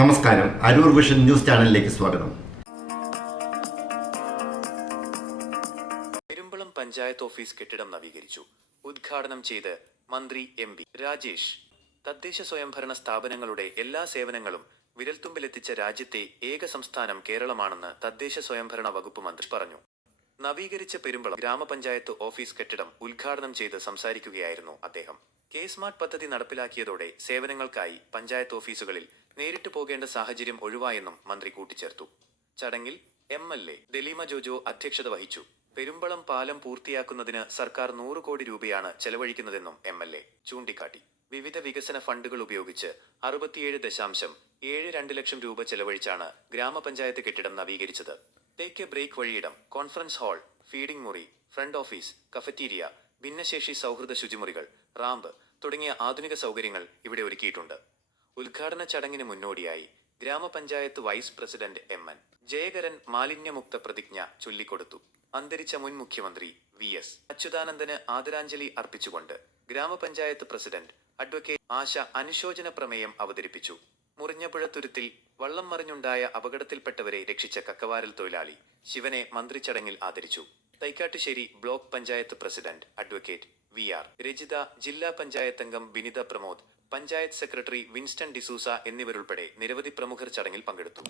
നമസ്കാരം. Aroor vision news ചാനലിലേക്ക് സ്വാഗതം. പെരുമ്പളം പഞ്ചായത്ത് ഓഫീസ് കെട്ടിടം നവീകരിച്ചു. ഉദ്ഘാടനം ചെയ്ത് മന്ത്രി എം പി രാജേഷ്. തദ്ദേശ സ്വയംഭരണ സ്ഥാപനങ്ങളുടെ എല്ലാ സേവനങ്ങളും വിരൽത്തുമ്പിലെത്തിച്ച രാജ്യത്തെ ഏക സംസ്ഥാനം കേരളമാണെന്ന് തദ്ദേശ സ്വയംഭരണ വകുപ്പ് മന്ത്രി പറഞ്ഞു. നവീകരിച്ച പെരുമ്പളം ഗ്രാമപഞ്ചായത്ത് ഓഫീസ് കെട്ടിടം ഉദ്ഘാടനം ചെയ്ത് സംസാരിക്കുകയായിരുന്നു അദ്ദേഹം. കെ സ്മാർട്ട് പദ്ധതി നടപ്പിലാക്കിയതോടെ സേവനങ്ങൾക്കായി പഞ്ചായത്ത് ഓഫീസുകളിൽ നേരിട്ട് പോകേണ്ട സാഹചര്യം ഒഴിവായെന്നും മന്ത്രി കൂട്ടിച്ചേർത്തു. ചടങ്ങിൽ MLA ദലീമ ജോജോ അധ്യക്ഷത വഹിച്ചു. പെരുമ്പളം പാലം പൂർത്തിയാക്കുന്നതിന് സർക്കാർ 100 കോടി രൂപയാണ് ചെലവഴിക്കുന്നതെന്നും MLA ചൂണ്ടിക്കാട്ടി. വിവിധ വികസന ഫണ്ടുകൾ ഉപയോഗിച്ച് 67.72 ലക്ഷം രൂപ ചെലവഴിച്ചാണ് ഗ്രാമപഞ്ചായത്ത് കെട്ടിടം നവീകരിച്ചത്. ടേക്ക് എ ബ്രേക്ക് വഴിയിടം, കോൺഫറൻസ് ഹാൾ, ഫീഡിംഗ് മുറി, ഫ്രണ്ട് ഓഫീസ്, കഫറ്റീരിയ, ഭിന്നശേഷി സൗഹൃദ ശുചിമുറികൾ, റാമ്പ് തുടങ്ങിയ ആധുനിക സൗകര്യങ്ങൾ ഇവിടെ ഒരുക്കിയിട്ടുണ്ട്. ഉദ്ഘാടന ചടങ്ങിന് മുന്നോടിയായി ഗ്രാമപഞ്ചായത്ത് വൈസ് പ്രസിഡന്റ് MN ജയകരൻ മാലിന്യമുക്ത പ്രതിജ്ഞ ചൊല്ലിക്കൊടുത്തു. അന്തരിച്ച മുൻ മുഖ്യമന്ത്രി VS അച്യുതാനന്ദന് ആദരാഞ്ജലി അർപ്പിച്ചുകൊണ്ട് ഗ്രാമപഞ്ചായത്ത് പ്രസിഡന്റ് അഡ്വക്കേറ്റ് ആശ അനുശോചന പ്രമേയം അവതരിപ്പിച്ചു. മുറിഞ്ഞപുഴ തുരുത്തിൽ വള്ളം മറിഞ്ഞുണ്ടായ അപകടത്തിൽപ്പെട്ടവരെ രക്ഷിച്ച കക്കവാരൽ തൊഴിലാളി ശിവനെ മന്ത്രി ചടങ്ങിൽ ആദരിച്ചു. Thaikattussery block panchayat president advocate VR Rajitha, ജില്ലാ പഞ്ചായത്ത് അംഗം ബിനിത പ്രമോദ്, പഞ്ചായത്ത് സെക്രട്ടറി വിൻസ്റ്റൺ ഡിസൂസ എന്നിവരുൾപ്പെടെ നിരവധി പ്രമുഖർ ചടങ്ങിൽ പങ്കെടുത്തു.